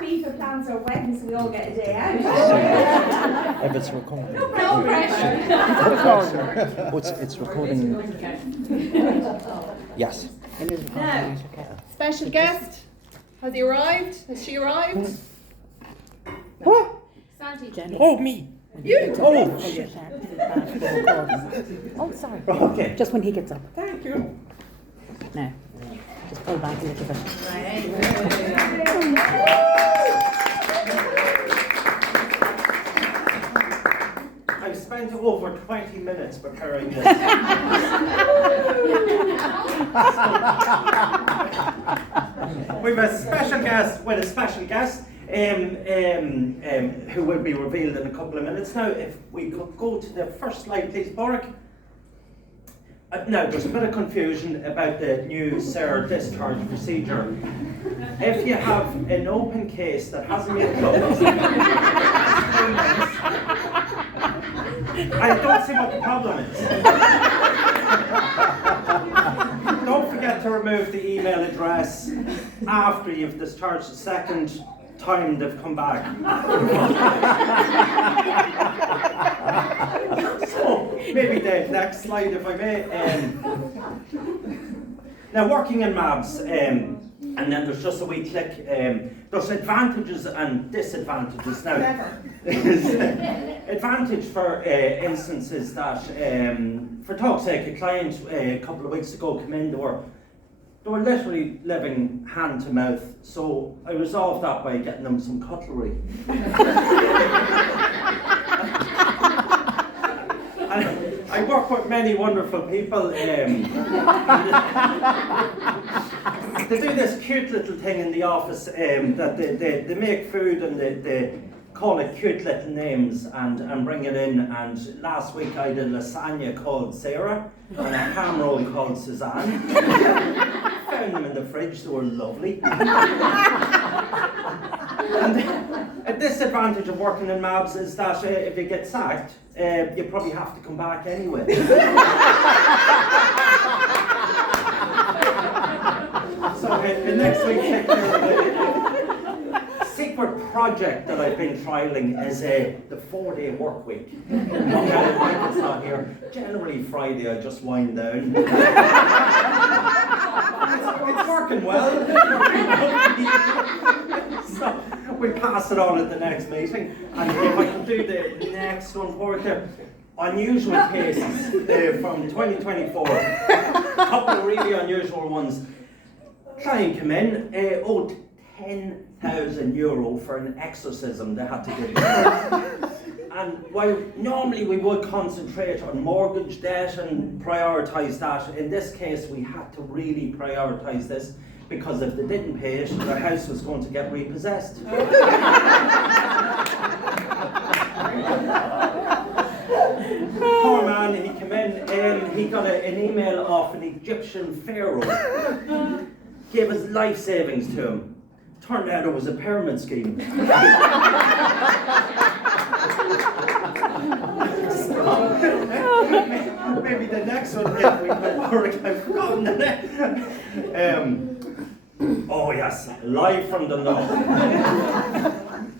me if it plans our wedding so we all get a day out. If it's recording. No pressure. It's recording. Yes. Now, Special guest, has he arrived? Has she arrived? What? Santi. Oh, me. You? Oh, Oh, sorry. okay. Just when he gets up. Thank you. Now, just pull back a little bit. I've spent over 20 minutes preparing this. We have a special guest with a special guest who will be revealed in a couple of minutes. Now, if we could go to the first slide, please, Boric. Now, there's a bit of confusion about the new SIR discharge procedure. If you have an open case that hasn't been closed, I don't see what the problem is. Don't forget to remove the email address after you've discharged the second time they've come back. So, maybe the next slide, if I may. Now, working in MABs, and then there's just a wee click. There's advantages and disadvantages. Now, advantage for instance is that, for talk's sake, a client a couple of weeks ago came in, they were literally living hand to mouth, so I resolved that by getting them some cutlery. I work with many wonderful people. They do this cute little thing in the office that they make food and they call it cute little names and bring it in. And last week I did lasagna called Sarah and a ham roll called Suzanne. Found them in the fridge, they were lovely. And a disadvantage of working in MABs is that if you get sacked, you probably have to come back anyway. So the next week, secret project that I've been trialling is the 4-day work week. Michael's not here. Generally Friday I just wind down. It's working well. So we pass it on at the next meeting. And if I can do the next one for you, unusual cases from 2024. A couple of really unusual ones. Client come in, owed €10,000 for an exorcism they had to do. And while normally we would concentrate on mortgage debt and prioritise that, in this case we had to really prioritise this because if they didn't pay it, their house was going to get repossessed. Poor man, he came in, he got an email off an Egyptian pharaoh, gave his life savings to him. Turned out it was a pyramid scheme. Maybe the next one, if we could work, I've forgotten the name. Oh yes, live from the north.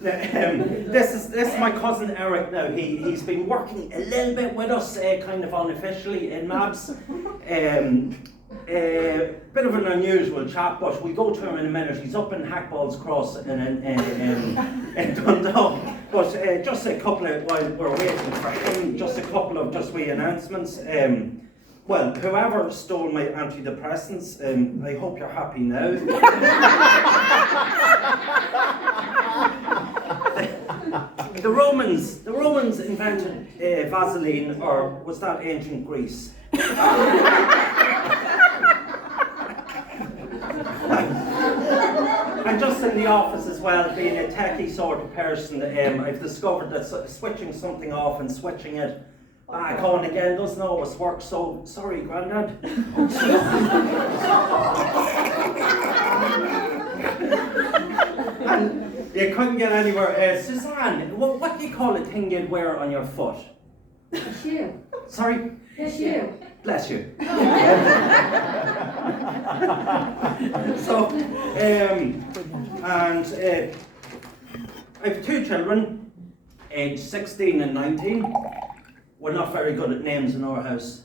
This is my cousin Eric now. He's been working a little bit with us, kind of unofficially in MABS. Bit of an unusual chap, but we'll go to him in a minute. He's up in Hackballs Cross in Dundalk. But just a couple of, while we're waiting for him, just a couple of wee announcements. Well, whoever stole my antidepressants, I hope you're happy now. The Romans invented Vaseline, or was that ancient Greece? And just in the office as well, being a techie sort of person, I've discovered that switching something off and switching it back on again doesn't always work, so sorry, Grandad. And you couldn't get anywhere. Suzanne, what do you call a thing you'd wear on your foot? A shoe. Sorry? A shoe. Bless you. So, I have 2 children, aged 16 and 19. We're not very good at names in our house.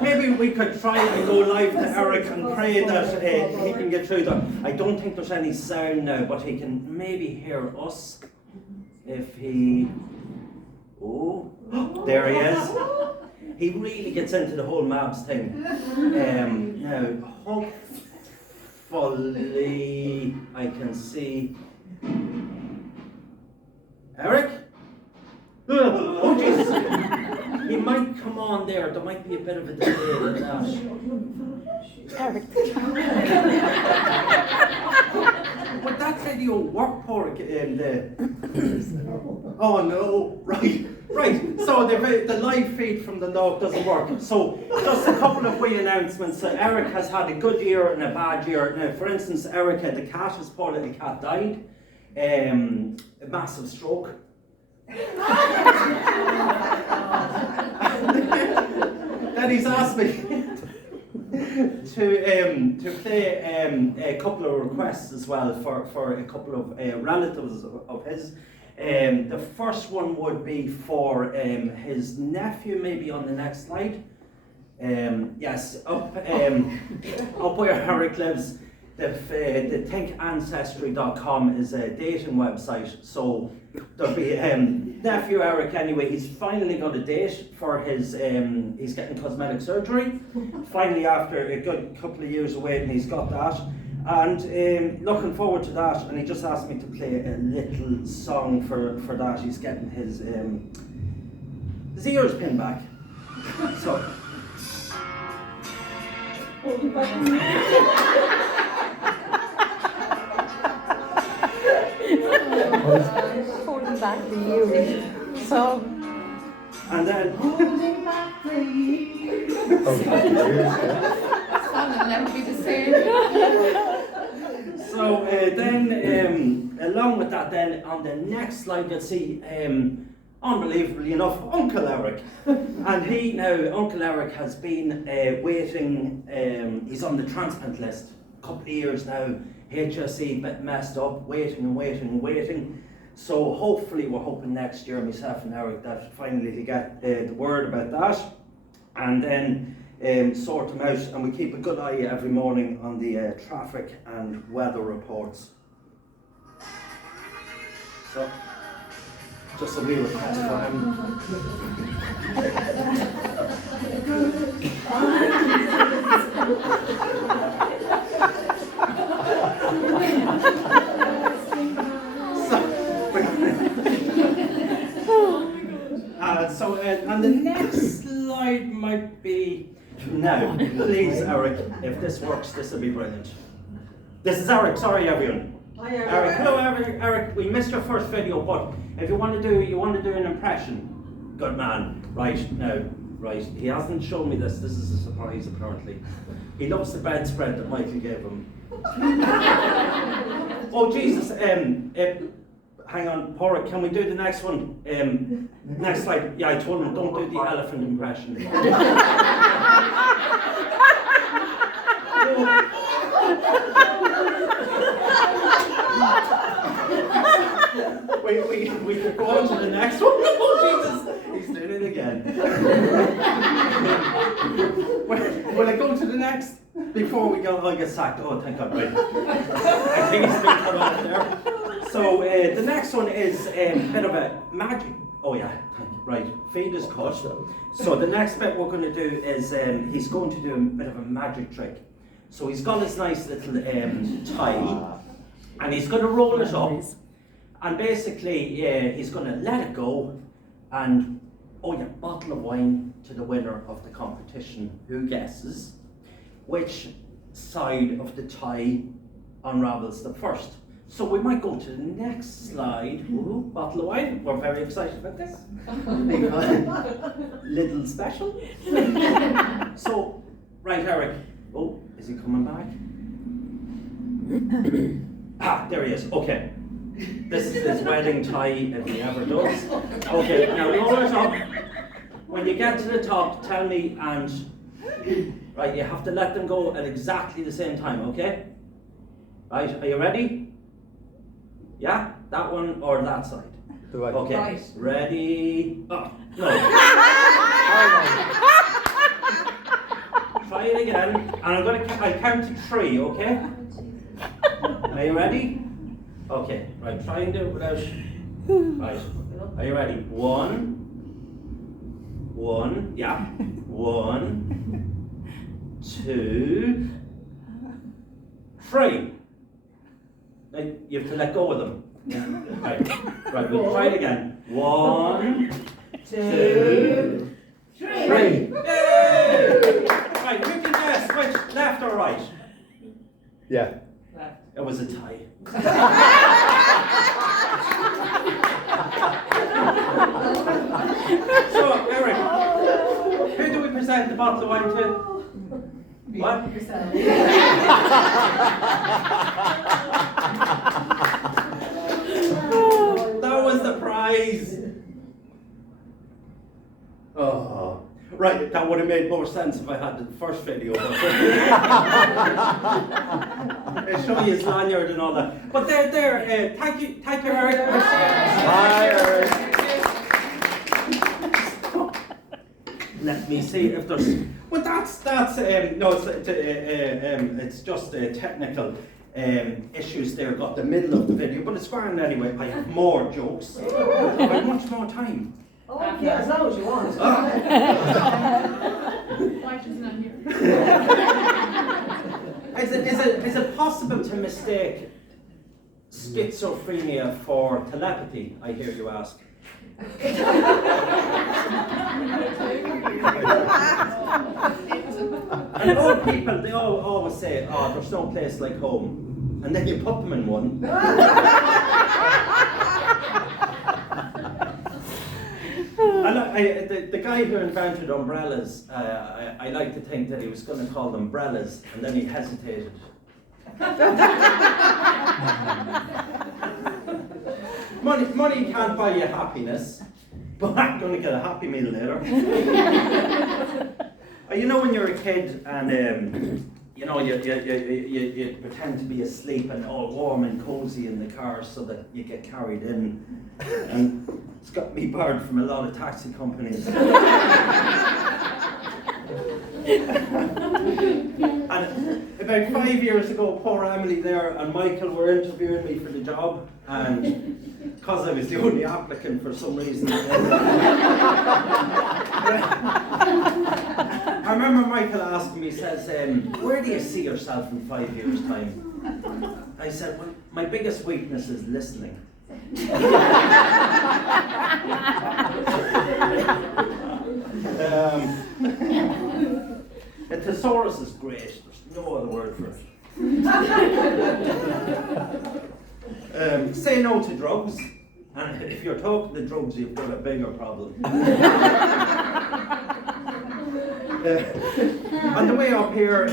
Maybe we could try and go live to Eric and pray that he can get through that. I don't think there's any sound now, but he can maybe hear us if he... Oh, there he is. He really gets into the whole maps thing. Now, hopefully I can see... Eric? Oh, Jesus! He might come on there. There might be a bit of a delay in that. Eric. Would that video work, Pork? Oh no! Right. So the live feed from the log doesn't work. So just a couple of wee announcements. So Eric has had a good year and a bad year. Now, for instance, Erica, the cat, his poor little cat, died. A massive stroke. Then he's asked me to play a couple of requests as well for a couple of relatives of his. The first one would be for his nephew, maybe on the next slide. Yes, up where Eric lives. The thinkancestry.com is a dating website, so there'll be nephew Eric anyway. He's finally got a date for his, he's getting cosmetic surgery. Finally, after a good couple of years of waiting, he's got that. And looking forward to that, and he just asked me to play a little song for that. He's getting his ears pinned back. So. Holding back the years. So. And then. Holding back the years. Song will never be the same. So then, along with that, then on the next slide, you'll see, unbelievably enough, Uncle Eric. And Uncle Eric has been waiting. He's on the transplant list. A couple of years now. HSE bit messed up, waiting. So hopefully we're hoping next year, myself and Eric, that finally to get the word about that, and then sort them out, and we keep a good eye every morning on the traffic and weather reports. So, just a wee request for him. And the next slide might be... Now, please, Eric, if this works, this will be brilliant. This is Eric, sorry everyone. Hi, Eric. Eric, hello Eric, we missed your first video, but if you want to do an impression, good man. Right, he hasn't shown me this is a surprise apparently. He loves the bedspread that Michael gave him. Oh Jesus, hang on, Porrick, can we do the next one? Next slide. Yeah, I told him don't do the elephant impression. We could go on to the next one. Oh Jesus, he's doing it again. Will I go to the next before we go? I'll get sacked. Oh, thank God, right. I think he's been cut off there. So the next one is a bit of a magic. Oh yeah, right. Feed is cut. So the next bit we're going to do is he's going to do a bit of a magic trick. So he's got his nice little tie, and he's going to roll it up, and basically he's going to let it go, and bottle of wine to the winner of the competition who guesses which side of the tie unravels the first. So we might go to the next slide. Ooh, bottle of wine. We're very excited about this. Little special. So, right, Eric. Oh, is he coming back? There he is. Okay. This is his wedding tie, if he ever does. Okay, now roll it up. When you get to the top, tell me, and Right, you have to let them go at exactly the same time, okay? Right, are you ready? Yeah? That one or that side? Okay, Right. ready? Oh, no. Try it again, and I'll count to 3, okay? Are you ready? Okay, right, try and do it without, right, are you ready? 1, yeah, 1, 2, 3. Now, you have to let go of them. Yeah. Right, we'll try it again. 1, 2, 3. Yay! Right, who can guess which, left or right? Yeah. It was a tie. So, Eric, who do we present the bottle of wine to? What? That was the prize. Oh, right. That would have made more sense if I had the first video. They show you his lanyard and all that. But there. Thank you, Eric. Hi, Eric. Let me see if there's. Well, that's no, it's just technical issues there. Got the middle of the video, but it's fine anyway. I have more jokes. I have much more time. Oh, yeah, as long as you want. Why she's not here? Is it possible to mistake schizophrenia for telepathy? I hear you ask. And old people, they always say, "Oh, there's no place like home," and then you put them in one. And the guy who invented umbrellas, I like to think that he was going to call them umbrellas, and then he hesitated. Money can't buy you happiness, but I'm going to get a Happy Meal later. You know when you're a kid and you know you pretend to be asleep and all warm and cozy in the car so that you get carried in, and it's got me barred from a lot of taxi companies. And about 5 years ago, poor Emily there and Michael were interviewing me for the job, and because I was the only applicant for some reason. I remember Michael asking me, he says, where do you see yourself in 5 years' time? I said, well, my biggest weakness is listening. A thesaurus is great, there's no other word for it. Say no to drugs, and if you're talking to drugs, you've got a bigger problem. On the way up here,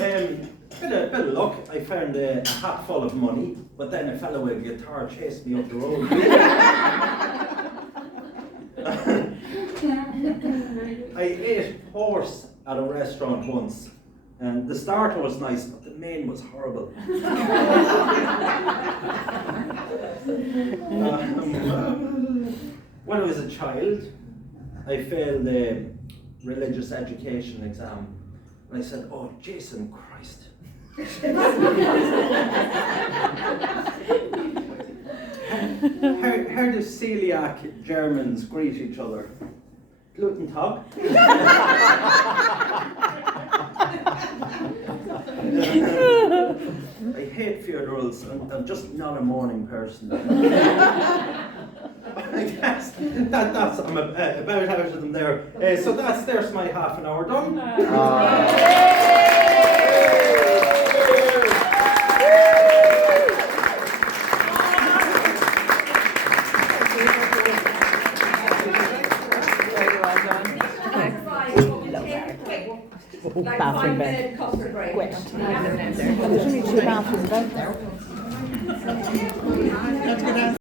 bit of luck, I found a hat full of money, but then a fellow with a guitar chased me up the road. I ate horse at a restaurant once, and the starter was nice, but the main was horrible. When I was a child, I failed the religious education exam, and I said, "Oh, Jason Christ." How do celiac Germans greet each other? Guten Tag. I hate funerals. I'm just not a morning person. I guess that's I'm about out of them there. So there's my half an hour done. Like Bathroom 5 break. minute custard break. Wait. There's only 2 bathrooms out there.